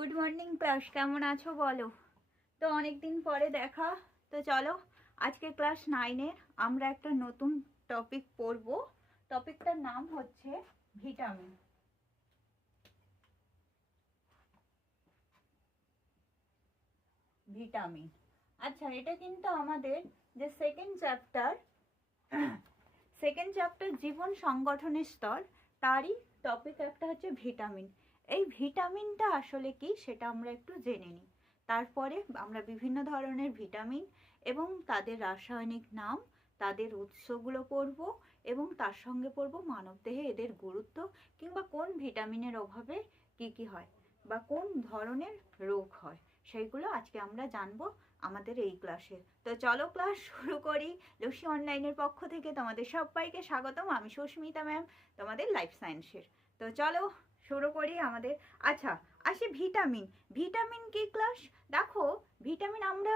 Good morning class, কেমন আছো বলো? তো অনেক দিন পরে দেখা। তো চলো, আজকে ক্লাস 9-এর আমরা একটা নতুন টপিক পড়ব। টপিকটার নাম হচ্ছে ভিটামিন। ভিটামিন, আচ্ছা, এটা কিন্তু আমাদের যে সেকেন্ড চ্যাপ্টার জীবন সংগঠনের স্তর, তারই টপিক একটা হচ্ছে ভিটামিন। এই ভিটামিনটা আসলে কি সেটা আমরা একটু জেনে নিই। তারপরে আমরা বিভিন্ন ধরনের ভিটামিন এবং তাদের রাসায়নিক নাম, তাদের উৎসগুলো পড়ব এবং তার সঙ্গে পড়ব মানবদেহে এদের গুরুত্ব, কিংবা কোন ভিটামিনের অভাবে কি কি হয় বা কোন ধরনের রোগ হয়, সেইগুলো আজকে আমরা জানবো আমাদের এই ক্লাসে। তো চলো ক্লাস শুরু করি। লক্ষ্মী অনলাইনের পক্ষ থেকে তোমাদের সবাইকে স্বাগতম। আমি সুস্মিতা ম্যাম, তোমাদের লাইফ সায়েন্সের। তো চলো শুরু করি আমাদের। আচ্ছা, আসি ভিটামিন। ভিটামিন কি ক্লাস? দেখো, ভিটামিন আমরা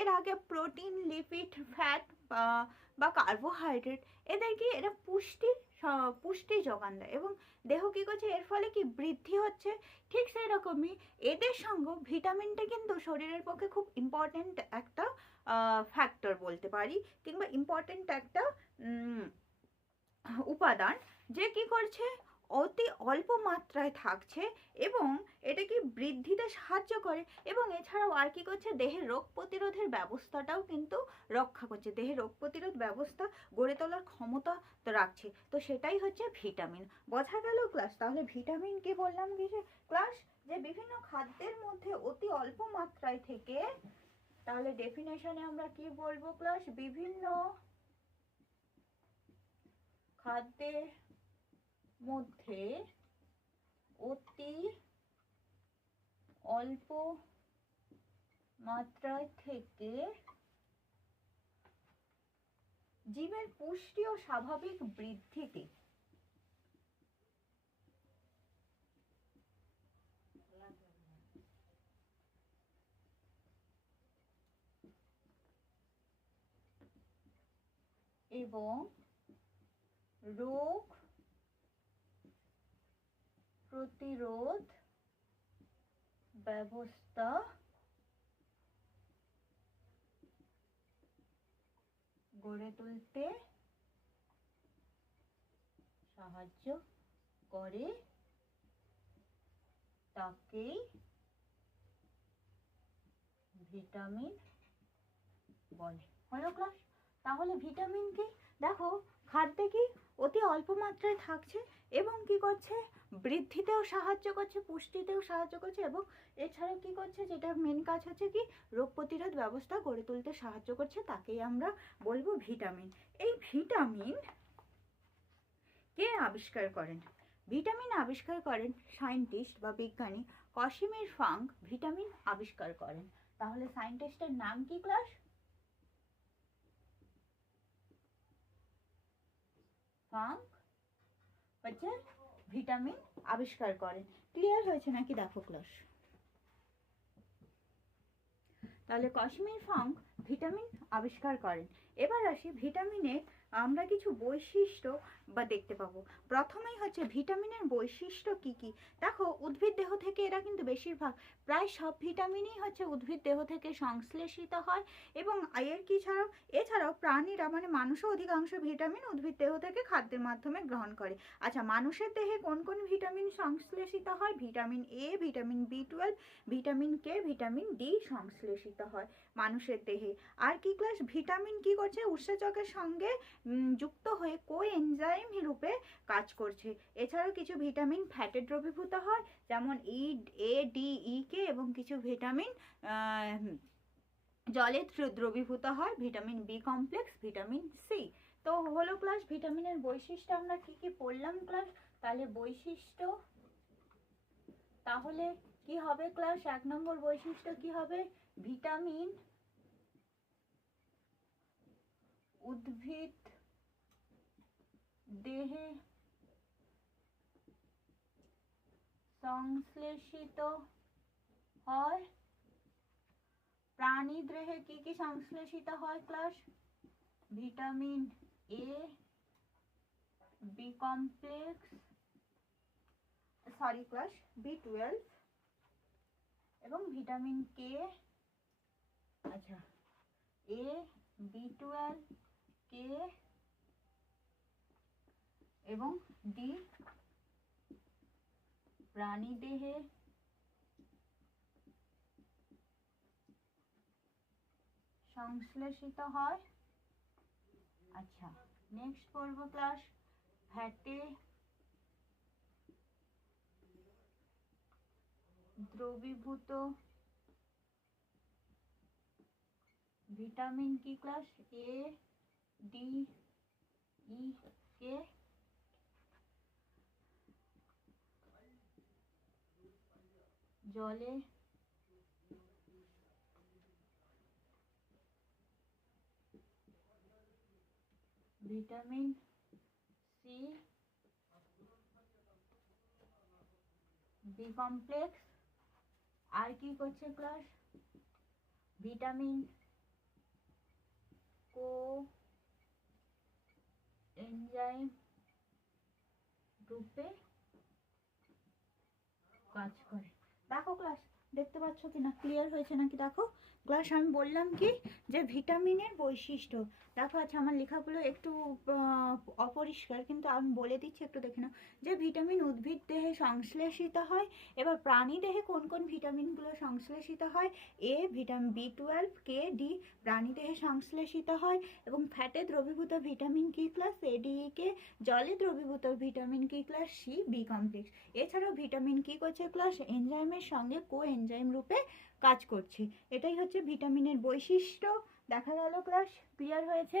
এর আগে প্রোটিন, লিপিড, ফ্যাট বা কার্বোহাইড্রেট, এদের কি এরা পুষ্টি যোগান দেয় এবং দেহ কি করছে, এর ফলে কি বৃদ্ধি হচ্ছে। ঠিক সেই রকমই এদের সঙ্গে ভিটামিনটা কিন্তু শরীরের পক্ষে খুব ইম্পর্টেন্ট একটা ফ্যাক্টর বলতে পারি, কিংবা ইম্পর্টেন্ট একটা উপাদান, যে কি করছে, অতি অল্প মাত্রায় থাকছে এবং এটা কি বৃদ্ধিতে সাহায্য করে এবং এছাড়াও আর কি করছে, দেহের রোগ প্রতিরোধের ব্যবস্থাটাও কিন্তু রক্ষা করছে, দেহের রোগ প্রতিরোধ ব্যবস্থা গড়ে তোলার ক্ষমতা তো রাখছে। তো সেটাই হচ্ছে ভিটামিন। বোঝা গেল ক্লাস? তাহলে ভিটামিন কি বললাম কি ক্লাস, যে বিভিন্ন খাদ্যের মধ্যে অতি অল্প মাত্রায় থেকে, তাহলে ডেফিনেশনে আমরা কি বলবো ক্লাস, বিভিন্ন খাদ্যের মধ্যে অতি অল্প মাত্রায় থেকে জীবের পুষ্টি ও স্বাভাবিক বৃদ্ধিতে এবং রোগ প্রতিরোধ ব্যবস্থা গড়ে তুলতে সাহায্য করে, তাকেই ভিটামিন বলে। হলো ক্লাস? তাহলে ভিটামিন কি? দেখো, খাদ্যে কি অতি অল্প মাত্রায় থাকছে এবং কি করছে, বৃদ্ধিতেও সাহায্য করছে, পুষ্টিতেও সাহায্য করছে এবং এছাড়াও কি করছে, যেটা মেন কাজ হচ্ছে কি, রোগ প্রতিরোধ ব্যবস্থা গড়ে তুলতে সাহায্য করছে, তাকেই আমরা বলবো ভিটামিন। এই ভিটামিন কে আবিষ্কার করেন? ভিটামিন আবিষ্কার করেন সায়েন্টিস্ট বা বিজ্ঞানী কাসিমির ফাঙ্ক। ভিটামিন আবিষ্কার করেন। তাহলে সায়েন্টিস্টের নাম কি ক্লাস? ফাঙ্ক হচ্ছে ভিটামিন আবিষ্কার করেন। ক্লিয়ার হয়েছে নাকি দেখো ক্লাস? তাহলে কাশ্মীর ফাঙ্ক ভিটামিন আবিষ্কার করেন। এবার আসি ভিটামিনের আমরা কিছু বৈশিষ্ট্য বা দেখতে পাবো। প্রথমেই হচ্ছে ভিটামিনের বৈশিষ্ট্য কি কি। দেখো, উদ্ভিদ দেহ থেকে এরা কিন্তু বেশিরভাগ, প্রায় সব ভিটামিনই হচ্ছে উদ্ভিদ দেহ থেকে সংশ্লেষিত হয় এবং এর কি এছাড়াও প্রাণীরা মানে মানুষও অধিকাংশ ভিটামিন উদ্ভিদ দেহ থেকে খাদ্যের মাধ্যমে গ্রহণ করে। আচ্ছা, মানুষের দেহে কোন কোন ভিটামিন সংশ্লেষিত হয়? ভিটামিন এ, ভিটামিন বি12, ভিটামিন কে, ভিটামিন ডি সংশ্লেষিত হয় মানুষের দেহে। আর কি ক্লাস, ভিটামিন কি করছে, উৎসেচকের সঙ্গে যুক্ত হয়ে কোএনজাইম রূপে কাজ করছে। এছাড়াও কিছু ভিটামিন ফ্যাটে দ্রবীভূত হয়, যেমন এ, ডি, ই, কে, এবং কিছু ভিটামিন জলে দ্রবীভূত হয়, vitamin B complex, vitamin C. তো হলো ক্লাস ভিটামিনের বৈশিষ্ট্য আমরা কি কি পড়লাম ক্লাস। তাহলে বৈশিষ্ট্য, তাহলে কি হবে ক্লাস, 1 নম্বর বৈশিষ্ট্য কি হবে, ভিটামিন উদ্ভিদ দেহে সংশ্লেষিত হয়। প্রাণী দেহে কি কি সংশ্লেষিত হয় class, vitamin A, B complex, sorry class, বি12, এবং ভিটামিন কে, আচ্ছা এ, B12, কে এবং ডি প্রাণীদেহে সংশ্লেষিত হয়। আচ্ছা, নেক্সট পড়ব ক্লাস ফ্যাটে দ্রবীভূত ভিটামিন কি ক্লাস? এ, ডি, ই, কে। জলে ভিটামিন সি, বি কমপ্লেক্স। আর কি করছে ক্লাস? ভিটামিন কো এনজাইম রূপে কাজ করে। দেখো ক্লাস, দেখতে পাচ্ছ কিনা, ক্লিয়ার হয়েছে নাকি দেখো ক্লাস। আমি বললাম কি যে ভিটামিনের বৈশিষ্ট্য দেখো। আচ্ছা, আমার লেখাগুলো একটু অপরিষ্কার, কিন্তু আমি বলে দিচ্ছি, একটু দেখে নাও। যে ভিটামিন উদ্ভিদ দেহে সংশ্লেষিত হয়। এবার প্রাণী দেহে কোন কোন ভিটামিনগুলো সংশ্লেষিত হয়? এ ভিটামিন B12, কে, ডি প্রাণী দেহে সংশ্লেষিত হয়। এবং ফ্যাটে দ্রবীভূত ভিটামিন কি ক্লাস? এ, ডি, কে। জলে দ্রবীভূত ভিটামিন কি ক্লাস? C, B complex. এছাড়াও ভিটামিন কি করছে ক্লাস? এনজাইমের সঙ্গে কো এনজাইম রূপে কাজ করছে। এটাই হচ্ছে ভিটামিনের বৈশিষ্ট্য। দেখা গেল ক্লাস, ক্লিয়ার হয়েছে?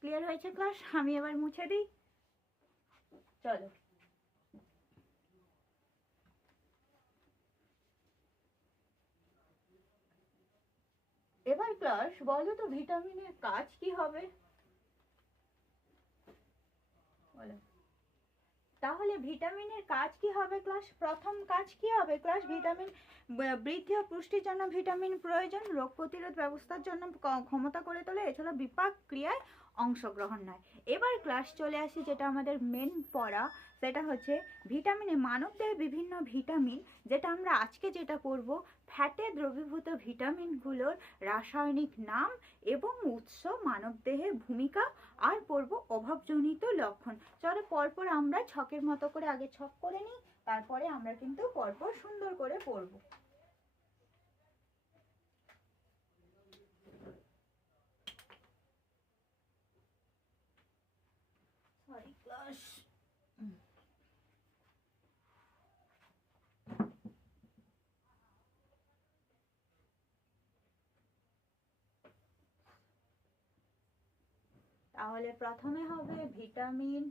ক্লিয়ার হয়েছে ক্লাস? আমি এবার মুছে দিই, চলো। এবার ক্লাস বলো তো ভিটামিনের কাজ কি হবে? বলো। তাহলে ভিটামিনের কাজ কি হবে ক্লাস? প্রথম কাজ কি হবে ক্লাস? ভিটামিন বৃদ্ধি ও পুষ্টির জন্য ভিটামিন প্রয়োজন। রোগ প্রতিরোধ ব্যবস্থার জন্য ক্ষমতা করে তোলে। এছাড়া বিপাক ক্রিয়ায় অংশগ্রহণ নেয়। এবার ক্লাস চলে আসি যেটা আমাদের মেন পড়া, সেটা হচ্ছে ভিটামিনে মানবদেহে বিভিন্ন ভিটামিন, যেটা আমরা আজকে যেটা পড়ব, ফ্যাটে দ্রবীভূত ভিটামিনগুলোর রাসায়নিক নাম এবং উৎস, মানবদেহের ভূমিকা, আর পড়ব অভাবজনিত লক্ষণ। চলো পরপর আমরা ছকের মতো করে আগে ছক করে নিই, তারপরে আমরা কিন্তু পরপর সুন্দর করে পড়ব। Sorry class. তাহলে প্রথমে হবে ভিটামিন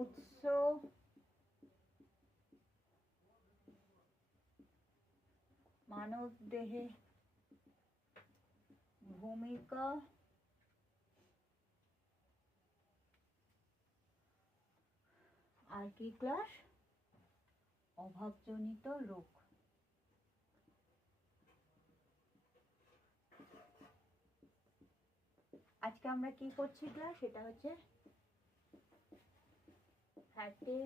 উৎস, মানবদেহে ভূমিকা, আর কি ক্লাস? অভাবজনিত রোগ। আজকে আমরা কি করছি ক্লাস? সেটা হচ্ছে ফ্যাটে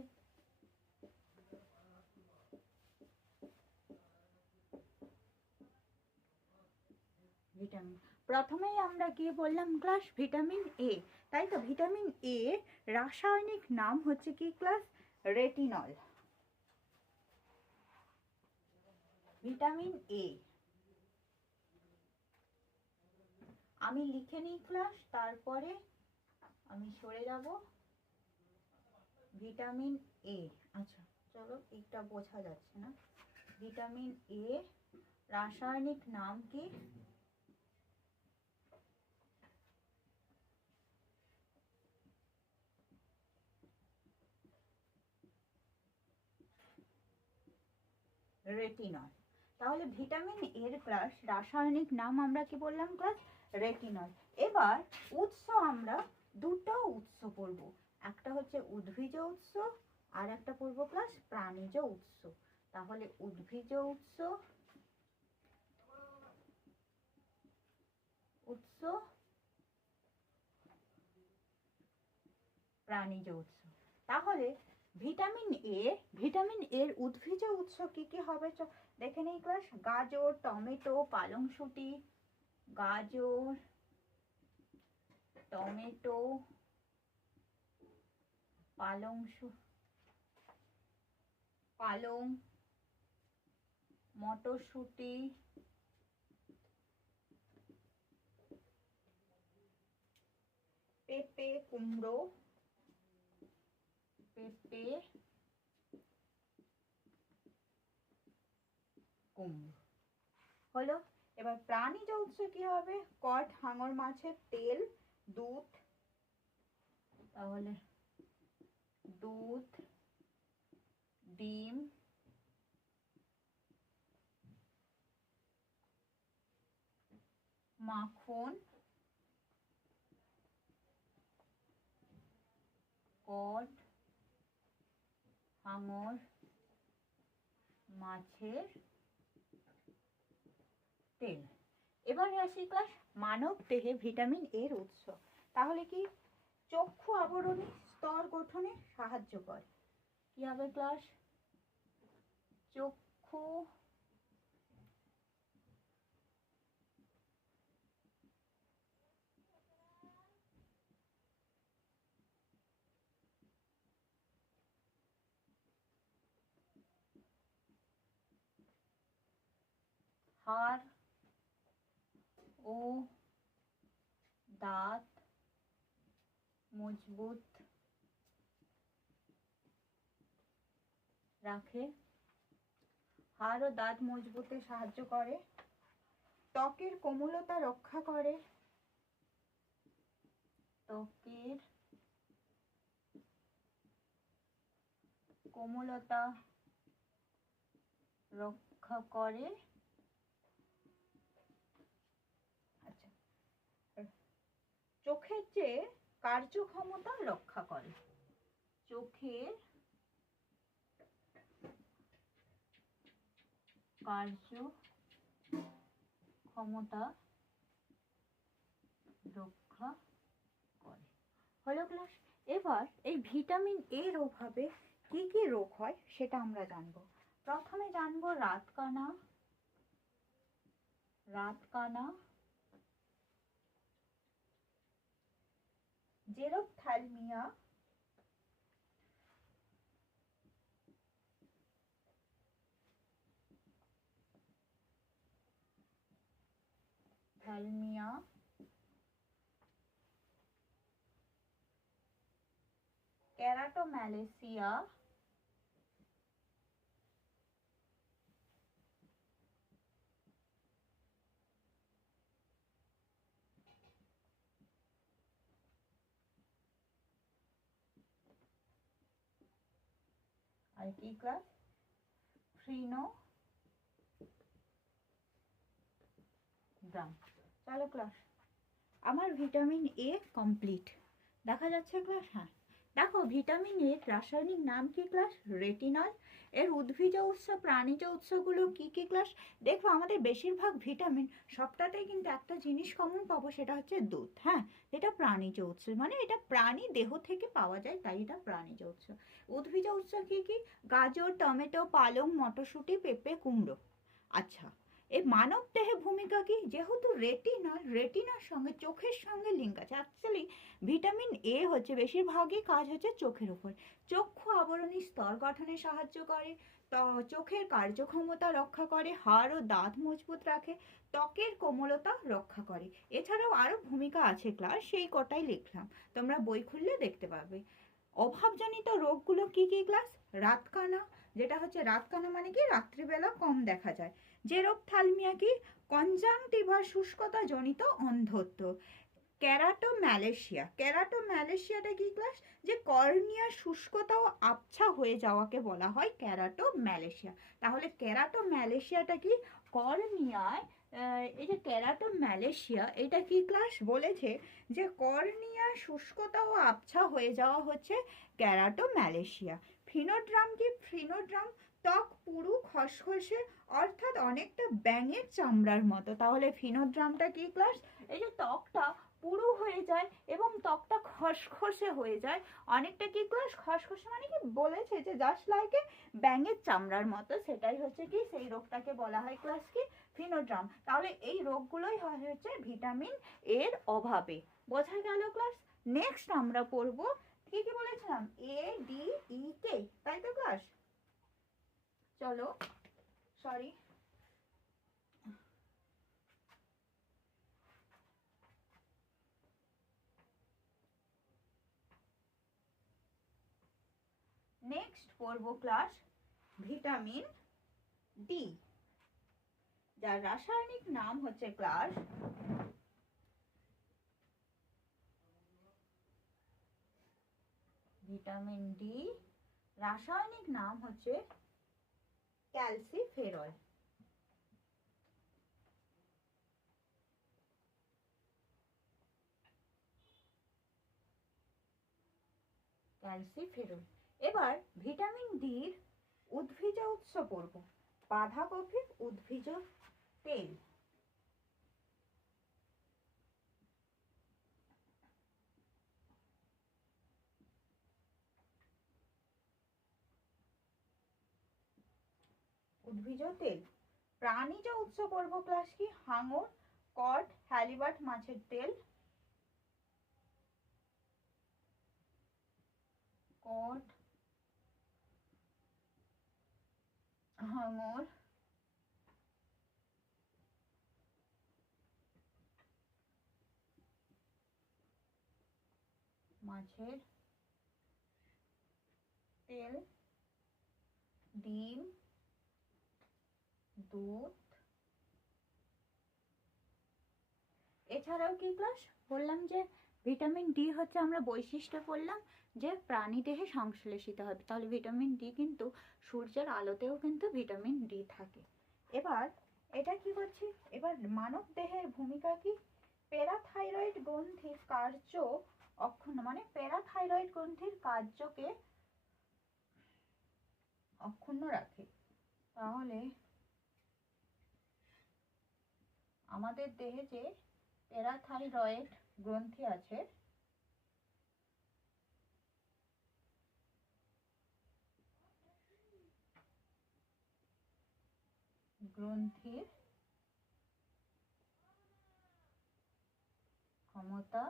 ভিটামিন। প্রথমেই আমরা কি বললাম ক্লাস? ভিটামিন এ, তাই তো? ভিটামিন এ রাসায়নিক নাম হচ্ছে কি ক্লাস? রেটিনল। ভিটামিন এ আমি লিখে নিই ক্লাস, তারপরে আমি সরে যাব। ভিটামিন এ, আচ্ছা চলো, এটা বোঝা যাচ্ছে না। ভিটামিন এ রাসায়নিক নাম কি? রেটিনল। তাহলে ভিটামিন এর ক্লাস রাসায়নিক নাম আমরা কি বললাম ক্লাস? রেটিনল। এবার উৎস আমরা দুটো উৎস পড়ব, একটা হচ্ছে উদ্ভিজ উৎস, আর একটা পড়ব ক্লাস প্রাণীজ উৎস। তাহলে উদ্ভিজ উৎস, উৎস, প্রাণীজ উৎস। তাহলে ভিটামিন এর উদ্ভিজ্জ উৎস কি কি হবে দেখে নেই ক্লাস। গাজর, টমেটো, পালংশুঁটি, গাজর, টমেটো, পালং, মটরশুঁটি, পেঁপে, কুমড়ো, হলো। এবার প্রাণীজ উৎস কি হবে? কড, হাঙর মাছের তেল, দুধ, তাহলে দুধ, ডিম, মাখন, কড, হাঙর মাছের তেল। এবারে আসি ক্লাস মানব দেহে ভিটামিন এর উৎস। তাহলে কি? চক্ষু আবরণী স্তর গঠনে সাহায্য করে। কি হবে ক্লাস? চক্ষু হাড় ও দাঁত মজবুত রাখে। হাড় ও দাঁত মজবুতে সাহায্য করে। ত্বকের কোমলতা রক্ষা করে। ত্বকের কোমলতা রক্ষা করে। আচ্ছা, চোখের যে কার্যক্ষমতা রক্ষা করে। চোখের কার্যক্ষমতা রক্ষা করে। হলো ক্লাস। এবার এই ভিটামিন এর অভাবে কি কি রোগ হয় সেটা আমরা জানবো। প্রথমে জানবো রাতকানা, জেরপ্থ্যালমিয়া, কেরাটোম্যালেসিয়া, আর কি ক্লাস? ফ্রিনোগ্রাম। চলো ক্লাস, আমার ভিটামিন এ কমপ্লিট। দেখা যাচ্ছে ক্লাস? হ্যাঁ, দেখো ভিটামিন এর রাসায়নিক নাম কি ক্লাস? রেটিনল। এর উদ্ভিজ উৎস, প্রাণীজ উৎসগুলো কি কি ক্লাস? দেখো আমাদের বেশিরভাগ ভিটামিন সবটাতেই কিন্তু একটা জিনিস কমন পাবো, সেটা হচ্ছে দুধ। হ্যাঁ, এটা প্রাণীজ উৎস, মানে এটা প্রাণী দেহ থেকে পাওয়া যায়, তাই এটা প্রাণীজ উৎস। উদ্ভিজ উৎস কি কি? গাজর, টমেটো, পালং, মটরশুঁটি, পেঁপে, কুমড়ো। আচ্ছা, এই মানব দেহে ভূমিকা কি? যেহেতু রেটিনার সঙ্গে চোখের সঙ্গে লিঙ্ক আছে। অ্যাকচুয়ালি ভিটামিন এ হচ্ছে বেশিরভাগই কাজ হচ্ছে চোখের উপর। চক্ষু আবরণী স্তর গঠনে সাহায্য করে, চোখের কার্যক্ষমতা রক্ষা করে, হাড় ও দাঁত মজবুত রাখে, ত্বকের কোমলতা রক্ষা করে। এছাড়াও আরো ভূমিকা আছে ক্লাস, সেই কটাই লিখলাম, তোমরা বই খুললে দেখতে পাবে। অভাবজনিত রোগগুলো কি কি ক্লাস? রাতকানা, যেটা হচ্ছে রাতকানা মানে কি? রাত্রিবেলা কম দেখা যায়। জেরপ্থ্যালমিয়া কি? কনজাংটিভা শুষ্কতা জনিত অন্ধত্ব। ক্যারাটোম্যালেশিয়াটা কি ক্লাস? যে কর্নিয়ার শুষ্কতা ও আবছা হয়ে যাওয়াকে বলা হয় ক্যারাটোম্যালেশিয়া। তাহলে ক্যারাটোম্যালেশিয়াটা কি? কর্নিয়ায় এই যে ক্যারাটোম্যালেশিয়া, এটা কি ক্লাস? বলেছে যে কর্নিয়ার শুষ্কতা ও আবছা হয়ে যাওয়া হচ্ছে ক্যারাটোম্যালেশিয়া। ফিনোড্রাম কি? ফিনোড্রাম ত্বক পুরু খসখসে, অর্থাৎ অনেকটা ব্যাঙের চামড়ার মতো। তাহলে ফিনোড্রামটা কি ক্লাস? এই যে ত্বকটা পুরু হয়ে যায় এবং ত্বকটা খসখসে হয়ে যায়, অনেকটা কি ক্লাস খসখসে মানে কি বলেছে যে জাস্ট লাইক এ ব্যাঙের চামড়ার মতো, সেটাই হচ্ছে কি সেই রোগটাকে বলা হয় ক্লাস কি ফিনোড্রাম। তাহলে এই রোগগুলোই হয় হচ্ছে ভিটামিন এর অভাবে। বোঝা গেল ক্লাস? নেক্সট আমরা পড়ব কি কি বলেছিলাম, এ ডি ই কে, তাই তো ক্লাস? চলো সরি, নেক্সট পড়ব ক্লাস ভিটামিন ডি, যার রাসায়নিক নাম হচ্ছে ক্লাস ভিটামিন ডি, রাসায়নিক নাম হচ্ছে ক্যালসিফেরল। ক্যালসিফেরল। এবার ভিটামিন ডির উদ্ভিজ উৎস পড়ব, বাঁধাকপির উদ্ভিজ তেল। উদ্ভিজ তেল। প্রাণীজ উৎস পড়ব ক্লাস কি, হাঙর, কড, হ্যালিবাট মাছের তেল। কড, হাঙর, মাছের তেল, ডিম, দুধ। এছাড়াও কি ক্লাস বললাম যে ভিটামিন ডি হচ্ছে, আমরা বৈশিষ্ট্য পড়লাম যে প্রাণী দেহে সংশ্লেষিত হবে, তাহলে ভিটামিন ডি কিন্তু সূর্যের আলোতেও কিন্তু ভিটামিন ডি থাকে। এবার এটা কি করছি, এবার মানব দেহের ভূমিকা কি, প্যারাথাইরয়েড গ্রন্থির কার্য অক্ষুণ্ণ, মানে প্যারাথাইরয়েড গ্রন্থির কার্যকে অক্ষুণ্ণ রাখে। তাহলে আমাদের দেহে যে প্যারাথাইরয়েড গ্রন্থি আছে, গ্রন্থির ক্ষমতা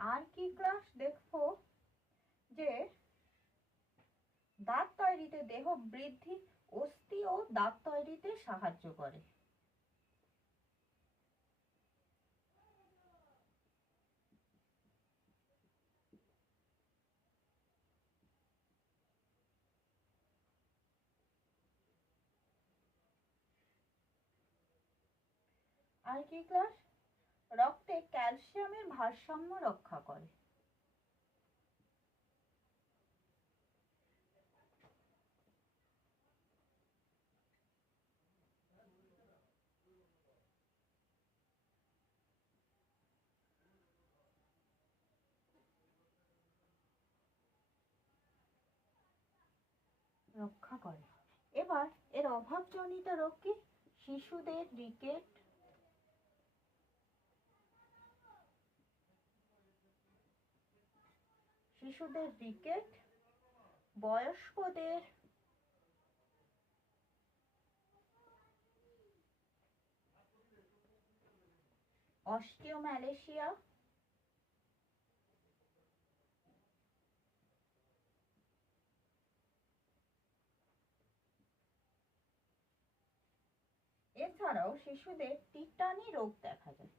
আর কি ক্লাস দেখো যে দাঁত তৈরিতে, দেহ বৃদ্ধি, অস্থি ও দাঁত তৈরিতে সাহায্য করে। আর কি ক্লাস, রক্তে ক্যালসিয়ামের ভারসাম্য রক্ষা করে। রক্ষা করে। এবার এর অভাবজনিত রোগ কি, শিশুদের রিকেট, শিশুদের রিকেট, বয়স্কদের অস্টিওম্যালেশিয়া, এছাড়াও শিশুদের টিটানি রোগ দেখা যায়।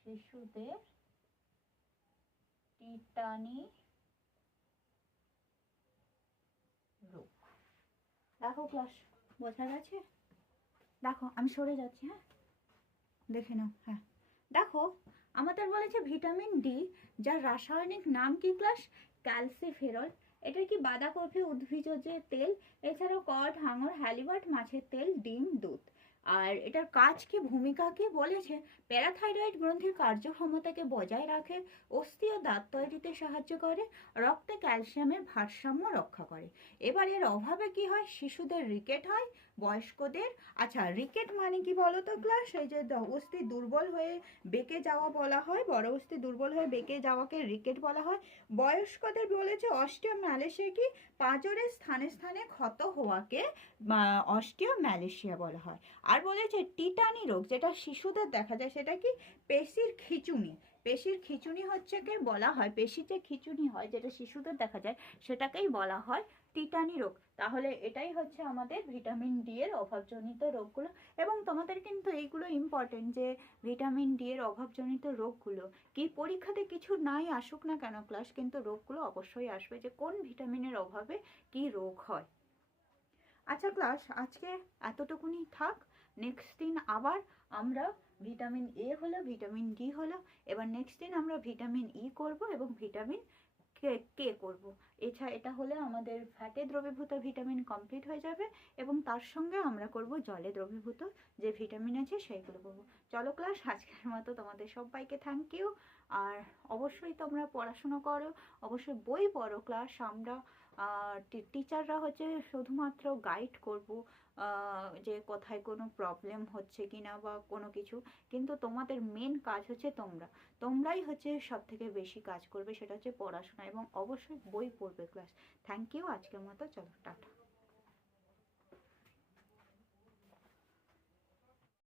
শিশুদের টিটানি রোগ। দেখো ক্লাস বোঝা গেছে? দেখো আমি সরে যাচ্ছি, হ্যাঁ দেখে নাও। হ্যাঁ দেখো আমাদের বলেছে ভিটামিন ডি, যার রাসায়নিক নাম কি ক্লাস, ক্যালসিফেরল। এটা কি বাঁধাকপি উদ্ভিজ যে তেল, এছাড়াও কড, হাঙর, হ্যালিবাট মাছের তেল, ডিম, দুধ। আর এটার কাজ কি, ভূমিকা কি বলেছে, প্যারাথাইরয়েড গ্রন্থির কার্যক্ষমতাকে বজায় রাখে, অস্থি ও দাঁত তৈরিতে সাহায্য করে, রক্তে ক্যালসিয়ামের ভারসাম্য রক্ষা করে। এবার এর অভাবে কি হয়, শিশুদের রিকেট হয়, বয়স্কদের। আচ্ছা, রিকেট মানে কি বলো তো ক্লাস? এই যে অস্থি দুর্বল হয়ে বেঁকে যাওয়া বলা হয়, বড় অস্থি দুর্বল হয়ে বেঁকে যাওয়াকে রিকেট বলা হয়। বয়স্কদের বলেছে অস্টিওম্যালেশিয়া কি, পাঁজরের স্থানে স্থানে ক্ষত হওয়াকে অস্টিওম্যালেশিয়া বলা হয়। আর বলেছে টিটানি রোগ, যেটা শিশুদের দেখা যায়, সেটা কি, পেশির খিঁচুনি। পেশির খিঁচুনি হচ্ছে কি বলা হয়, পেশি যে খিঁচুনি হয় যেটা শিশুদের দেখা যায়, সেটাকেই বলা হয় টিটানি রোগ। তাহলে এটাই হচ্ছে আমাদের ভিটামিন ডি এর অভাবজনিত রোগগুলো। এবং তোমাদের কিন্তু এইগুলো ইম্পর্টেন্ট, যে ভিটামিন ডি এর অভাবজনিত রোগগুলো কি, পরীক্ষাতে কিছু নাই আসুক না কেন ক্লাস, কিন্তু রোগগুলো অবশ্যই আসবে, যে কোন ভিটামিনের অভাবে কি রোগ হয়। আচ্ছা ক্লাস, আজকে এতটুকুনি থাক। নেক্সট দিন আবার আমরা ভিটামিন এ হলো, ভিটামিন ডি হলো, এবার নেক্সট দিন আমরা ভিটামিন ই করব এবং ভিটামিন কে কে করব। এটা হলে আমাদের ফ্যাটে দ্রবীভূত ভিটামিন কমপ্লিট হয়ে যাবে, এবং তার সঙ্গে আমরা করব জলে দ্রবীভূত যে ভিটামিন আছে সেইগুলো করব। চলো ক্লাস, আজকের মতো তোমাদের সবাইকে থ্যাংক ইউ। আর অবশ্যই তোমরা পড়াশুনো করো, অবশ্যই বই পড়ো ক্লাস। আমরা টিচাররা হচ্ছে শুধুমাত্র গাইড করব, যে কোথায় কোনো প্রবলেম হচ্ছে কিনা বা কোনো কিছু, কিন্তু তোমাদের মেন কাজ হচ্ছে তোমরাই হচ্ছে সব থেকে বেশি কাজ করবে, সেটা হচ্ছে পড়াশোনা, এবং অবশ্যই বই পড়বে ক্লাস। থ্যাংক ইউ, আজকের মতো চলো টাটা।